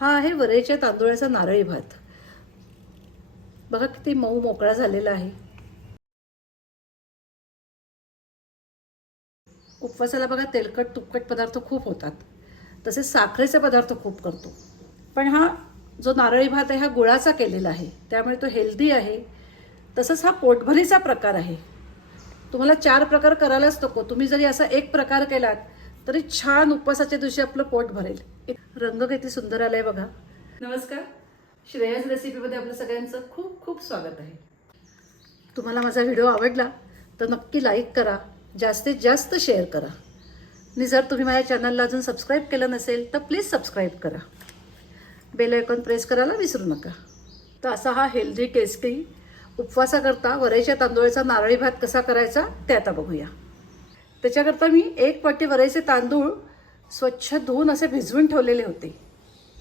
हा आहे वरेच्या तांदूळाचा नारळी भात. बघा किती मऊ मोकळा झालेला आहे. उपवासाला बघा तेलकट तुपकट पदार्थ खूप होतात. तसेच साखरेचे पदार्थ खूप करतो. पण हा जो नारळी भात आहे हा गुळाचा केलेला आहे. त्यामुळे तो हेल्दी आहे. तसंच हा पोटभरीचा प्रकार आहे. तुम्हाला चार प्रकार करायलाच नको तुम्ही जरी असा एक प्रकार केलात तरी छान उपवासाच्या दिवशी आपलं पोट भरेल. रंग किती सुंदर आलाय बघा. नमस्कार. श्रेयस रेसिपीमध्ये आपलं सगळ्यांचं खूप खूप स्वागत आहे. तुम्हाला माझा व्हिडिओ आवडला तर नक्की लाईक करा जास्तीत जास्त शेअर करा. आणि जर तुम्ही माझ्या चॅनलला अजून सबस्क्राईब केलं नसेल तर प्लीज सबस्क्राईब करा. बेल आयकॉन प्रेस करायला विसरू नका. तर असा हा हेल्दी टेस्टी उपवासाकरता वरईच्या तांदूळाचा नारळी भात कसा करायचा ते आता बघूया. त्याच्याकरता मी एक वाटी वरायचे तांदूळ स्वच्छ धुवून असे भिजवून ठेवलेले होते.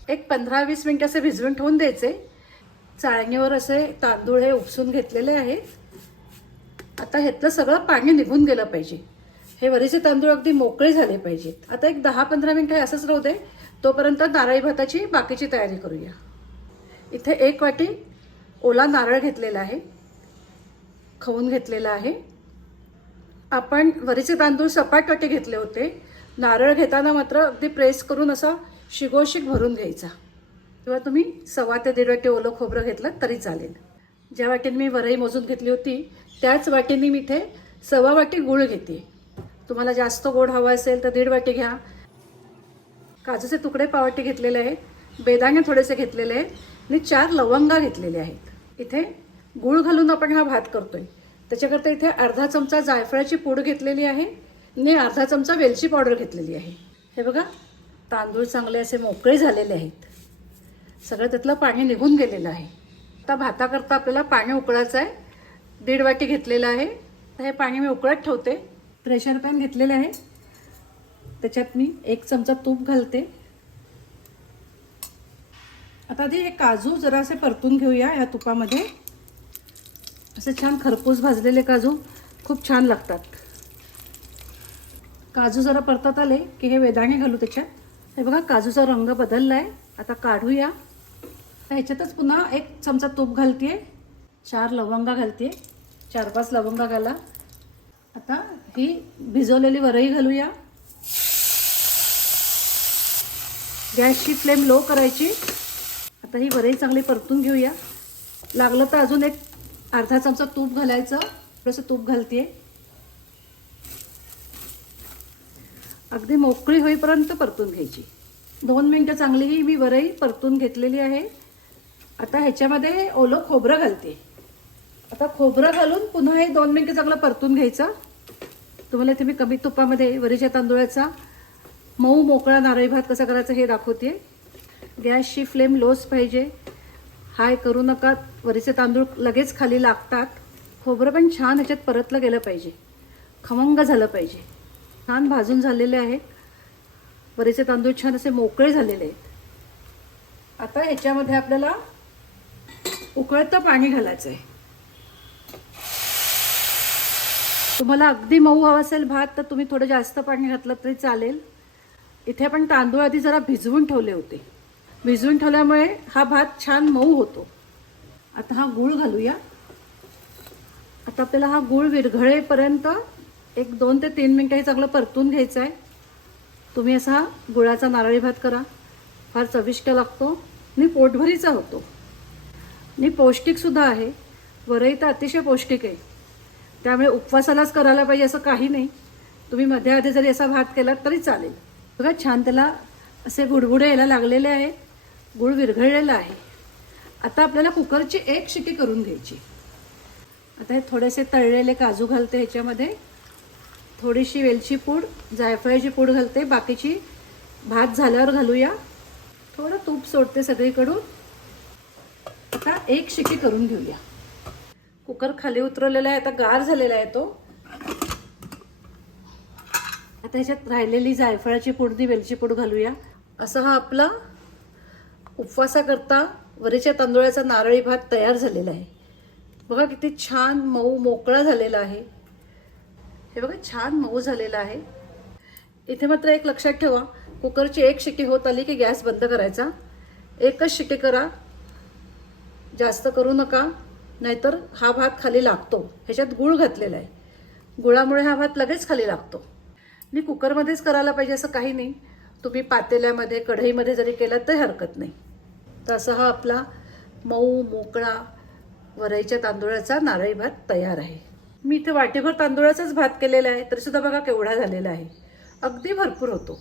एक पंधरा वीस मिनटं असे भिजवून ठेवून द्यायचे. चाळणीवर असे तांदूळ हे उपसून घेतलेले आहेत. आता ह्यातलं सगळं पाणी निघून गेलं पाहिजे. हे वरीचे तांदूळ अगदी मोकळे झाले पाहिजेत. आता एक दहा पंधरा मिनटं हे असंच राहू दे. तोपर्यंत नारळी भाताची बाकीची तयारी करूया. इथे एक वाटी ओला नारळ घेतलेला आहे. खवून घेतलेला आहे. आपण वरीचे तांदूळ सपाट वाटी घेतले होते. नारळ घेताना मात्र अगदी प्रेस करून असा शिगोशिक भरून घ्यायचा. किंवा तुम्ही सव्वा ते दीड वाटी ओलं खोबरं घेतलं तरी चालेल. ज्या वाटेने मी वरई मोजून घेतली होती त्याच वाटीने मी इथे सव्वा वाटी गूळ घेते. तुम्हाला जास्त गोड हवा असेल तर दीड वाटी घ्या. काजूचे तुकडे पावटी घेतलेले आहेत बेदाणे थोडेसे घेतलेले आहेत आणि चार लवंगा घेतलेले आहेत. इथे गूळ घालून आपण हा भात करतोय. त्याच्याकरता इथे अर्धा चमचा जायफळाची पूड घेतलेली आहे आणि अर्धा चमचा वेलची पावडर घेतलेली आहे. हे बघा तांदूळ चांगले असे मोकळे झालेले आहेत. सगळं त्यातलं पाणी निघून गेलेलं आहे. आता भाताकरता आपल्याला पाणी उकळायचं आहे. दीड वाटी घेतलेलं आहे. तर हे पाणी मी उकळत ठेवते. प्रेशर पॅन घेतलेले आहे. त्याच्यात मी एक चमचा तूप घालते. आता आधी हे काजू जरासे परतून घेऊया या तुपामध्ये. असे छान खरपूस भाजलेले काजू खूप छान लागतात. काजू जरा परतात आले की हे वेदाणे घालू त्याच्यात. हे बघा काजूचा रंग बदलला आहे आता काढूया. ह्याच्यातच पुन्हा एक चमचा तूप घालते चार लवंगा घालते चार पाच लवंगा घाला. आता ही भिजवलेली वरई घालूया. गॅसची फ्लेम लो करायची. आता ही वरई चांगली परतून घेऊया. लागलं तर अजून एक अर्धा चमचा तूप घालायचं. थोडंसं तूप घालते अगदी मोकळी होईपर्यंत परतून घ्यायची. दोन मिनटं चांगली मी वरई परतून घेतलेली आहे. आता ह्याच्यामध्ये ओलं खोबरं घालते. आता खोबरं घालून पुन्हा हे दोन मिनटं चांगलं परतून घ्यायचं. तुम्हाला इथे मी कमी तुपामध्ये वरीच्या तांदूळाचा मऊ मोकळा नारळी भात कसा करायचा हे दाखवते. गॅसची फ्लेम लोच पाहिजे. हाय करू नका वरीचे तांदूळ लगेच खाली लागतात. खोबरं पण छान ह्याच्यात परतलं गेलं पाहिजे. खमंग झालं पाहिजे. छान भाजून झालेले आहेत. वरीचे तांदूळ छान असे मोकळे झालेले आहेत. आता ह्याच्यामध्ये आपल्याला उकळतं पाणी घालायचं आहे तुम्हाला अगदी मऊ हवा असेल भात तर तुम्ही थोडं जास्त पाणी घातलं तरी चालेल. इथे आपण तांदूळ आधी जरा भिजवून ठेवले होते. भिजवून ठेवल्यामुळे हा भात छान मऊ होतो. आता हा गूळ घालूया. आता आपल्याला हा गूळ विरघळेपर्यंत एक दोन ते तीन मिनटं हे चांगलं परतून घ्यायचं आहे. तुम्ही असा गुळाचा नारळी भात करा. फार चविष्ट लागतो. आणि पोटभरीचा होतो. आणि पौष्टिकसुद्धा आहे. वरई तर अतिशय पौष्टिक आहे. त्यामुळे उपवासालाच करायला पाहिजे असं काही नाही. तुम्ही मध्ये आधी जरी असा भात केला तरी चालेल. बघा छान त्याला असे बुडबुडे यायला लागलेले आहेत गुळ विरघळलेला आहे. आता आपल्याला कुकरची एक शिटी करून घ्यायची. आता हे थोडेसे तळलेले काजू घालते ह्याच्यामध्ये. थोडीशी वेलची पूड जायफळाची पूड घालते. बाकीची भात झाल्यावर घालूया. थोडं तूप सोडते सगळीकडून. आता एक शिटी करून घेऊया. कुकर खाली उतरवलेला आहे आता गार झालेला आहे तो. आता ह्याच्यात राहिलेली जायफळाची पूड वेलची पूड घालूया. असं हा आपला उपवासाकरता वरीच्या तांदूळाचा नारळी भात तयार झालेला आहे. बघा किती छान मऊ मोकळा झालेला आहे. हे बघा छान मऊ झालेला आहे. इथे मात्र एक लक्षात ठेवा कुकरची एक शिटी होत आली की गॅस बंद करायचा. एकच शिटी करा जास्त करू नका नाहीतर हा भात खाली लागतो. ह्याच्यात गुळ घातलेला आहे. गुळामुळे हा भात लगेच खाली लागतो. आणि कुकरमध्येच करायला पाहिजे असं काही नाही. तुम्ही पातेल्यामध्ये कढईमध्ये जरी केलं तरी हरकत नाही. तर असा हा आपला मऊ मोकळा वरईच्या तांदूळाचा नारळी भात तयार आहे. मी इथे वाटीभर तांदूळाचाच भात केलेला आहे तरीसुद्धा बघा केवढा झालेला आहे. अगदी भरपूर होतो.